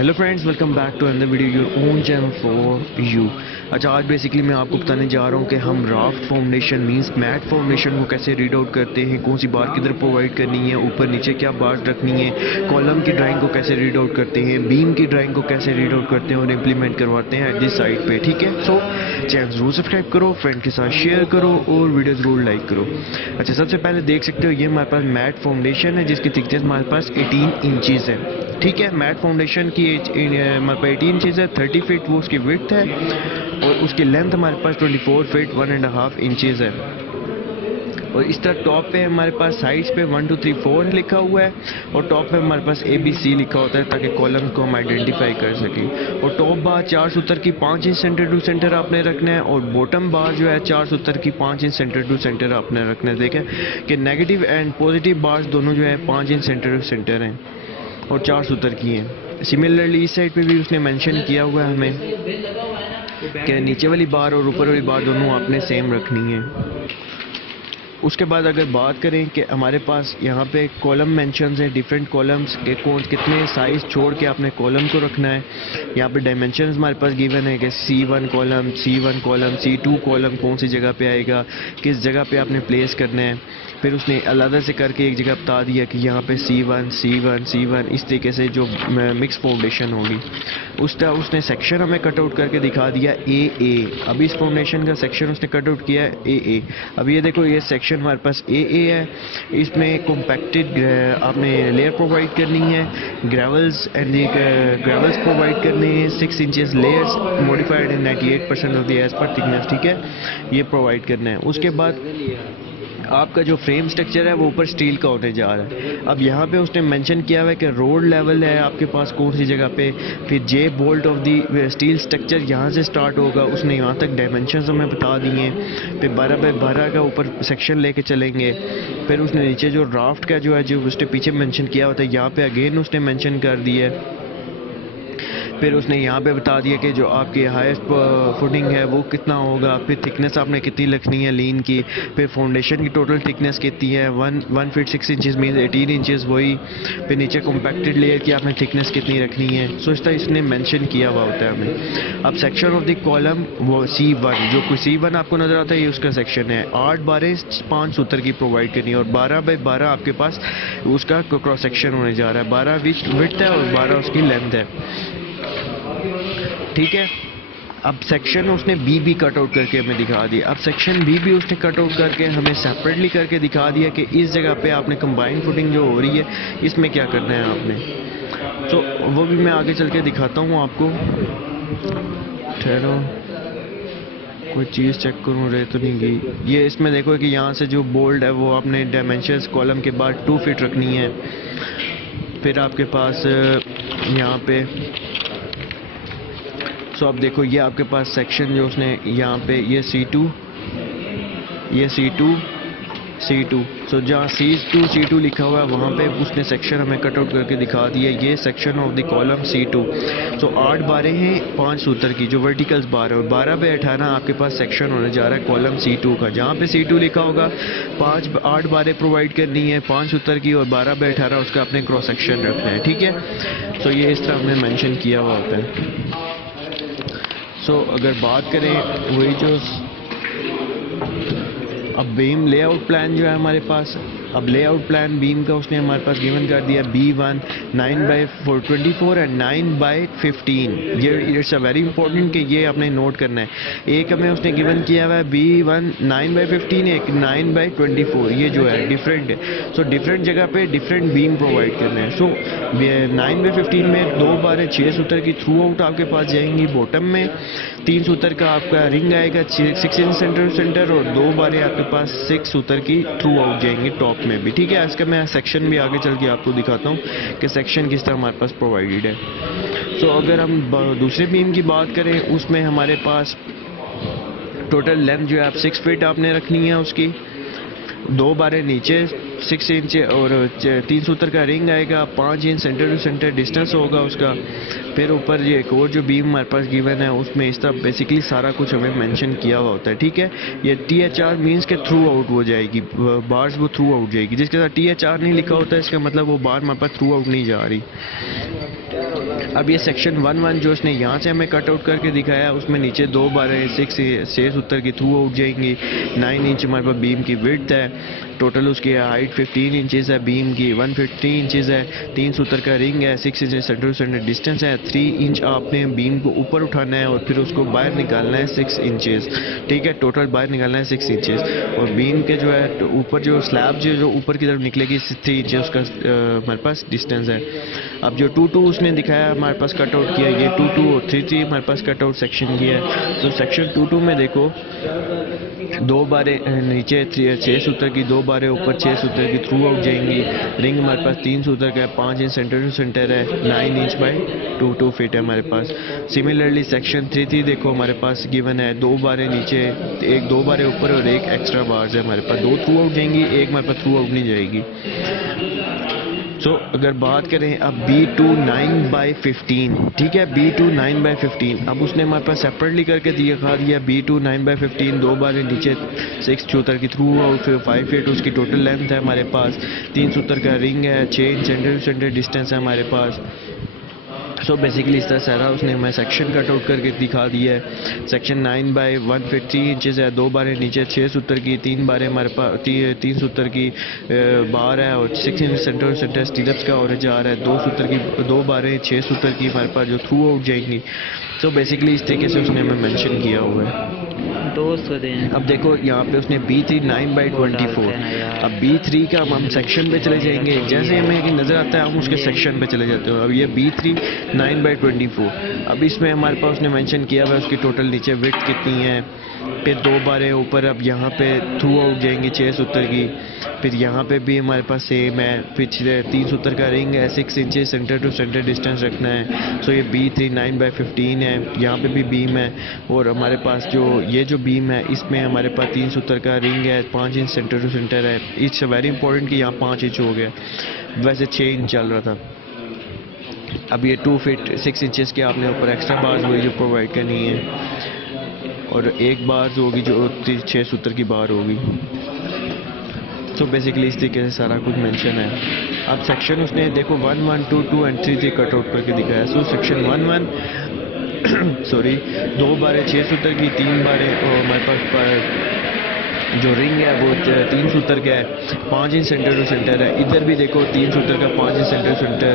Hello friends, welcome back to another video your own channel for you. अच्छा, आज basically मैं आपको बताने जा रहा हूँ कि हम raft foundation means matte foundation को कैसे रीड आउट करते हैं, कौन सी बार किधर प्रोवाइड करनी है, ऊपर नीचे क्या बार रखनी है, कॉलम की ड्राइंग को कैसे रीड आउट करते हैं, बीम की ड्राइंग को कैसे रीड आउट करते हैं और इम्प्लीमेंट करवाते हैं एट दिस साइड पे। ठीक है, सो चैनल जरूर सब्सक्राइब करो, फ्रेंड के साथ शेयर करो और वीडियो जरूर लाइक करो। अच्छा, सबसे पहले देख सकते हो ये हमारे पास मैट फाउंडेशन है जिसकी थिकनेस हमारे पास 18 इंचेस है। ठीक है, मैट फाउंडेशन की हमारे पास 18 इंचेस है, 30 फीट वो उसकी विड्थ है और उसकी लेंथ हमारे पास 24 फीट 1.5 इंचेस है। और इस तरह टॉप पे हमारे पास साइड्स पे 1 2 3 4 लिखा हुआ है और टॉप पे हमारे पास ABC लिखा होता है ताकि कॉलम को हम आइडेंटिफाई कर सकें। और टॉप बार 4 सूत्र की 5 इंच सेंटर टू सेंटर आपने रखना है और बॉटम बार जो है 4 सूत्र की 5 इंच सेंटर टू सेंटर आपने रखना है। देखें कि नेगेटिव एंड पॉजिटिव बार्स दोनों जो है 5 इंच सेंटर टू सेंटर हैं और 4 सूत्र की हैं। सिमिलरली इस साइड पे भी उसने मेंशन किया हुआ है हमें कि नीचे वाली बार और ऊपर वाली बार दोनों आपने सेम रखनी है। उसके बाद अगर बात करें कि हमारे पास यहाँ पे कॉलम मेंशंस हैं, डिफरेंट कॉलम्स के कौन कितने साइज छोड़ के आपने कॉलम को रखना है। यहाँ पे डायमेंशंस हमारे पास गिवन है कि C1 column, C1 column, C2 column कौन सी जगह पे आएगा, किस जगह पे आपने प्लेस करना है। फिर उसने अलग से करके एक जगह बता दिया कि यहाँ पे C1 C1 C1 इस तरीके से जो मिक्स फाउंडेशन होगी उस तरह उसने सेक्शन हमें कट आउट करके दिखा दिया AA। अभी इस फाउंडेशन का सेक्शन उसने कट आउट किया है AA। अब ये देखो ये सेक्शन हमारे पास AA है, इसमें कॉम्पैक्टेड आपने लेयर प्रोवाइड करनी है, ग्रेवल्स एंड ग्रेवल्स प्रोवाइड करने हैं, 6 inches layers modified in 98% of the edge पर थिकनेस। ठीक है, ये प्रोवाइड करना है। उसके बाद आपका जो फ्रेम स्ट्रक्चर है वो ऊपर स्टील का होने जा रहा है। अब यहाँ पे उसने मेंशन किया हुआ है कि रोड लेवल है आपके पास कौन सी जगह पे, फिर J bolt of the steel structure यहाँ से स्टार्ट होगा, उसने यहाँ तक डायमेंशंस हमें बता दिए। फिर 12 बाय 12 का ऊपर सेक्शन लेके चलेंगे। फिर उसने नीचे जो राफ्ट का जो है जो उसने पीछे मेंशन किया होता है यहाँ पे अगेन उसने मेंशन कर दिया है। फिर उसने यहाँ पे बता दिया कि जो आपकी हाईएस्ट फुटिंग है वो कितना होगा, फिर थिकनेस आपने कितनी रखनी है लीन की, फिर फाउंडेशन की टोटल थिकनेस कितनी है 1 फीट 6 इंचेस मीन 18 इंचेस वही। फिर नीचे कॉम्पैक्टेड लेयर की आपने थिकनेस कितनी रखनी है। सो इस तरह इसने मेंशन किया हुआ होता है हमें। अब सेक्शन ऑफ द कॉलम वो C1 जो कोई C1 आपको नजर आता है ये उसका सेक्शन है। 8 बारें 5 सूत्र की प्रोवाइड करनी है और 12 बाय 12 आपके पास उसका क्रॉस सेक्शन होने जा रहा है। 12 विड्थ है और 12 उसकी लेंथ है। ठीक है, अब सेक्शन उसने B कट आउट करके हमें दिखा दिया। अब सेक्शन B उसने कट आउट करके हमें सेपरेटली करके दिखा दिया कि इस जगह पे आपने कंबाइंड फुटिंग जो हो रही है इसमें क्या करना है आपने। तो वो भी मैं आगे चल के दिखाता हूँ आपको। ठहरो, कोई चीज़ चेक करूँ रह तो नहीं गई। ये इसमें देखो कि यहाँ से जो बोल्ड है वो आपने डायमेंशंस कॉलम के बाद 2 फीट रखनी है। फिर आपके पास यहाँ पे तो अब देखो ये आपके पास सेक्शन जो उसने यहाँ पे ये C2 C2 सो जहाँ C2 C2 लिखा हुआ है वहाँ पे उसने सेक्शन हमें कट आउट करके दिखा दिया। ये section of the column C2। सो 8 बारें हैं 5 सूत्र की जो वर्टिकल्स बार है और 12 बाय 18 आपके पास सेक्शन होने जा रहा है कॉलम C2 का। जहाँ पे C2 लिखा होगा 8 बारें प्रोवाइड करनी है 5 सूत्र की और 12 बाय 18 उसका अपने क्रॉस सेक्शन रखना है। ठीक है, सो ये इस तरह हमने मेंशन किया हुआ होता है। सो अगर बात करें वही जो अब बीम लेआउट प्लान जो है हमारे पास, अब लेआउट प्लान बीम का उसने हमारे पास गिवन कर दिया B1 9 बाय 24 एंड 9 बाय 15। ये इट्स अ वेरी इंपॉर्टेंट कि ये आपने नोट करना है। एक हमें उसने गिवन किया हुआ है B1 9 बाय 15, एक 9 बाय 24। ये जो है डिफरेंट है। सो डिफरेंट जगह पे डिफरेंट बीम प्रोवाइड करना है। सो 9 बाय 15 में 2 बारें 6 सूत्र की थ्रू आउट आपके पास जाएंगी बॉटम में, 3 सूत्र का आपका रिंग आएगा 6 इंच सेंटर टू सेंटर और 2 बारें आपके पास 6 सूत्र की थ्रू आउट जाएंगी टॉप में भी। ठीक है, इसका मैं सेक्शन भी आगे चल के आपको दिखाता हूँ कि सेक्शन किस तरह हमारे पास प्रोवाइडेड है। तो अगर हम दूसरे बीम की बात करें उसमें हमारे पास टोटल लेंथ जो है आप 6 फीट आपने रखनी है उसकी। 2 बारें नीचे 6 इंच और 3 सूत्र का रिंग आएगा, 5 inch centre to centre distance होगा उसका। फिर ऊपर ये एक और जो बीम हमारे पास गिवन है उसमें इस तरह बेसिकली सारा कुछ हमें मेंशन किया हुआ होता है। ठीक है, ये THR मीन्स के थ्रू आउट हो जाएगी, बार्स वो थ्रू आउट जाएगी। जिसके साथ THR नहीं लिखा होता है इसका मतलब वो बार हमारे पास थ्रू आउट नहीं जा रही। अब ये सेक्शन 1-1 जो उसने यहाँ से हमें कट आउट करके दिखाया, उसमें नीचे 2 बारें 6 उत्तर की थ्रू आउट जाएंगी। 9 इंच हमारे पास बीम की विड्थ है, टोटल उसकी हाइट 15 इंचेस है, बीम की 150 इंचेस है, 3 सूत्र का रिंग है, 6 inch centre to centre distance है, 3 इंच आपने बीम को ऊपर उठाना है और फिर उसको बाहर निकालना है 6 इंचेस, ठीक है। टोटल बाहर निकालना है 6 इंचेस, और बीम के जो है ऊपर जो स्लैब जो ऊपर की तरफ निकलेगी 3 इंचेस उसका हमारे पास डिस्टेंस है। अब जो 2-2 उसने दिखाया हमारे पास कट आउट किया, ये 2-2 और 3-3 हमारे पास कट आउट सेक्शन किया है। तो सेक्शन 2-2 में देखो 2 बारें नीचे 6 सूत्र की, 2 बारें ऊपर 6 सूत्र की थ्रू आउट जाएंगी। रिंग हमारे पास 3 सूत्र का है, 5 इंच सेंटर टू सेंटर है, 9 इंच बाय 2 फीट है हमारे पास। सिमिलरली सेक्शन 3-3 देखो हमारे पास गिवन है 2 बारें नीचे, 2 बारें ऊपर और 1 एक्स्ट्रा बार्स है हमारे पास। 2 थ्रू आउट जाएंगी, 1 हमारे पास थ्रू आउट नहीं जाएगी। अगर बात करें अब B2 9/15, ठीक है, B2 9/15, अब उसने हमारे पास सेपरेटली करके दिखा दिया B2 9/15, 2 बारें नीचे 6 सूत्र की थ्रू आउट, फिर 5 फीट उसकी टोटल लेंथ है हमारे पास, 3 सूत्र का रिंग है, 6 inch centre to centre distance है हमारे पास। बेसिकली इस तरह सारा उसने हमें सेक्शन कट आउट करके दिखा दिया है। सेक्शन 9/150 इंचेस है, 2 बारें नीचे 6 सूत्र की, 3 बारें हमारे पास 3 सूत्र की बार है, और 6 इंच सेंटर सेंटर स्टीरअप्स का और जा रहा है, 2 सूत्र की 2 बारें 6 सूत्र की हमारे पास जो थ्रू आउट जाएंगी। बेसिकली इस तरीके से उसने हमें मेंशन किया हुआ है। अब देखो यहाँ पे उसने B3 9/24, अब B3 का हम सेक्शन पे चले जाएंगे, जैसे हमें नजर आता है हम उसके सेक्शन पे चले जाते हैं। अब ये B3 9/24, अब इसमें हमारे पास उसने मेंशन किया हुआ है उसकी टोटल नीचे विड्थ कितनी है, फिर 2 बारें ऊपर अब यहाँ पे थ्रू आउट जाएंगी 6 सूत्र की, फिर यहाँ पे भी हमारे पास सेम है, फिर 3 सूत्र का रिंग है, 6 inches centre to centre distance रखना है। ये B3 9/15 है, यहाँ पे भी बीम है, और हमारे पास ये जो बीम है इसमें हमारे पास 3 सूत्र का रिंग है, 5 इंच सेंटर टू सेंटर है। इट्स वेरी इंपॉर्टेंट कि यहाँ 5 इंच हो गया, वैसे 6 इंच चल रहा था। अब ये 2 फीट 6 इंचेस के आपने ऊपर एक्स्ट्रा बार्स हुई जो प्रोवाइड करनी है, और 1 बार्स होगी जो 6 सूत्र की बार होगी। बेसिकली इस तरीके से सारा कुछ मेंशन है। अब सेक्शन उसने देखो 1-1, 2-2 एंड 3-3 कट आउट करके दिखाया। सेक्शन 1-1 सॉरी 2 बारें 6 सूत्र की, 3 बारें और हमारे पास जो रिंग है वो 3 सूत्र का है, 5 इंच सेंटर टू सेंटर है। इधर भी देखो 3 सूत्र का 5 inch centre to centre.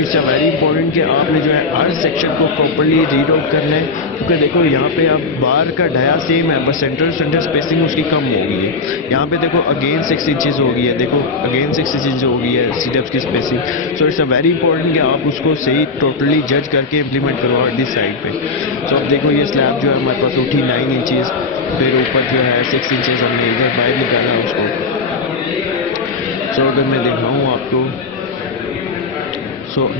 It's a very important कि आपने जो है हर सेक्शन को प्रॉपर्ली रीड आउट करना है, क्योंकि देखो यहाँ पे आप बार का ढाया सेम है, बस सेंटर टू सेंटर स्पेसिंग उसकी कम हो गई है। यहाँ पे देखो अगेन 6 इंचेस हो गई है, देखो अगेन 6 इंचेस हो गई है सीटअप्स की spacing. It's a very important कि आप उसको सही टोटली जज करके इम्प्लीमेंट करवाओ दिस साइड पे। अब देखो ये स्लैब जो है हमारे पास उठी 9 इंचेस, फिर ऊपर जो है 6 इंचेस हमने इधर बाहर निकाला उसको। अगर मैं दिखाऊँ आपको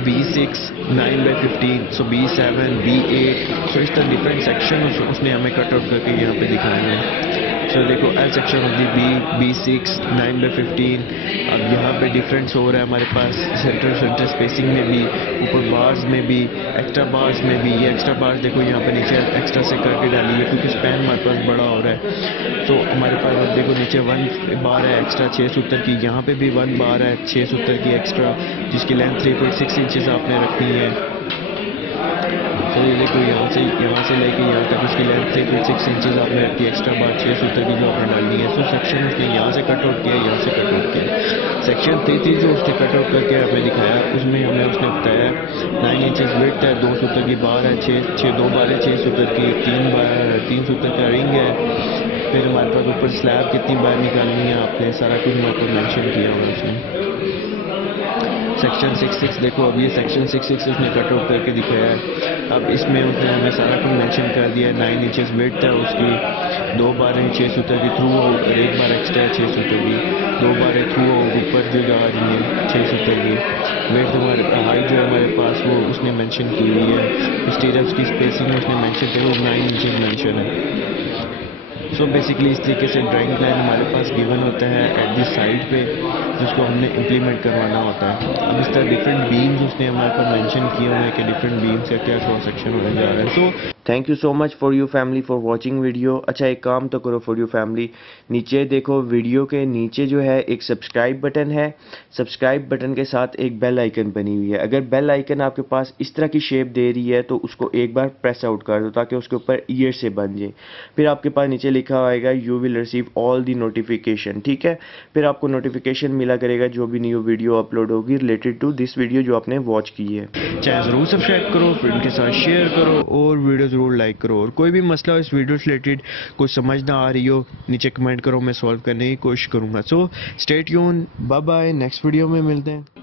B6 9/15, B7 B8, इस तरह डिफरेंट सेक्शन उसने हमें कट आउट करके यहाँ पे दिखाए हैं। देखो L सेक्शन होगी B6 9/15। अब यहाँ पे डिफरेंस हो रहा है हमारे पास सेंटर सेंटर स्पेसिंग में भी, ऊपर बार्स में भी, एक्स्ट्रा बार्स में भी। ये एक्स्ट्रा बार्स देखो यहाँ पे नीचे एक्स्ट्रा से करके डाली है क्योंकि स्पैन हमारे पास बड़ा हो रहा है। हमारे पास देखो नीचे 1 बार है एक्स्ट्रा 6 सूत्र की, यहाँ पे भी 1 बार है 6 सूत्र की एक्स्ट्रा, जिसकी लेंथ 3.6 इंचेस आपने रखनी है। ये देखो यहाँ से लेके यहाँ तक उसकी लेंथ 3.6 इंचेस आपने रखी, एक्स्ट्रा बार 6 सूत्र की जो आपने डालनी है। सेक्शन उसने यहाँ से कट आउट किया, यहाँ से कट आउट किया। सेक्शन 3 जो उसने कट आउट करके हमें दिखाया, उसमें उसने बताया 9 इंचेस विड्थ है, 2 सूत्र की बार है, 2 बारें 6 सूत्र की, 3 सूत्र का रिंग है। फिर हमारे पास ऊपर स्लैब कितनी बार निकालनी है आपने, सारा कुछ हमारे को मेंशन किया हुआ उसने। सेक्शन 6 देखो, अब ये सेक्शन 6 उसने कट आउट करके दिखाया है। अब इसमें उसने हमें सारा कुछ मेंशन कर दिया है। 9 इंचेस विड्थ है उसकी, 2 बारें 6 सूत्र की थ्रू आउट और 1 बार एक्स्ट्रा है 6 सूत्र की, 2 बारें थ्रू आउट ऊपर जो जा रही है 6 सूत्र की। विड्थ हमारे हाइट जो है हमारे पास वो उसने मेंशन की हुई है। स्टीरअप्स की स्पेसिंग उसने मेंशन की, वो 9 इंचेस मेंशन है। बेसिकली इस तरीके से ड्राइंग प्लान हमारे पास गिवन होता है एट दिस साइड पे, जिसको हमने इम्प्लीमेंट करवाना होता है। अब इस तरह डिफरेंट बीम्स उसने हमारे पास मेंशन किए हुए हैं कि डिफरेंट बीम्स का क्या क्रॉस सेक्शन होने जा रहा है। Thank you so much for you family for watching video. अच्छा एक काम तो करो फॉर यू फैमिली, नीचे देखो वीडियो के नीचे जो है एक सब्सक्राइब बटन है, सब्सक्राइब बटन के साथ एक बेल आइकन बनी हुई है। अगर बेल आइकन आपके पास इस तरह की शेप दे रही है तो उसको एक बार प्रेस आउट कर दो ताकि उसके ऊपर ईयर से बन जाए। फिर आपके पास नीचे लिखा आएगा you will receive all the notification, ठीक है। फिर आपको नोटिफिकेशन मिला करेगा जो भी न्यू वीडियो अपलोड होगी रिलेटेड टू दिस वीडियो जो आपने वॉच की है। चैनल ज़रूर सब्सक्राइब करो, फ्रेंड के साथ शेयर करो और वीडियो ज़रूर लाइक करो। और कोई भी मसला इस वीडियो से रिलेटेड कुछ समझ ना आ रही हो नीचे कमेंट करो, मैं सॉल्व करने की कोशिश करूँगा। So stay tuned, bye bye, next video में मिलते हैं।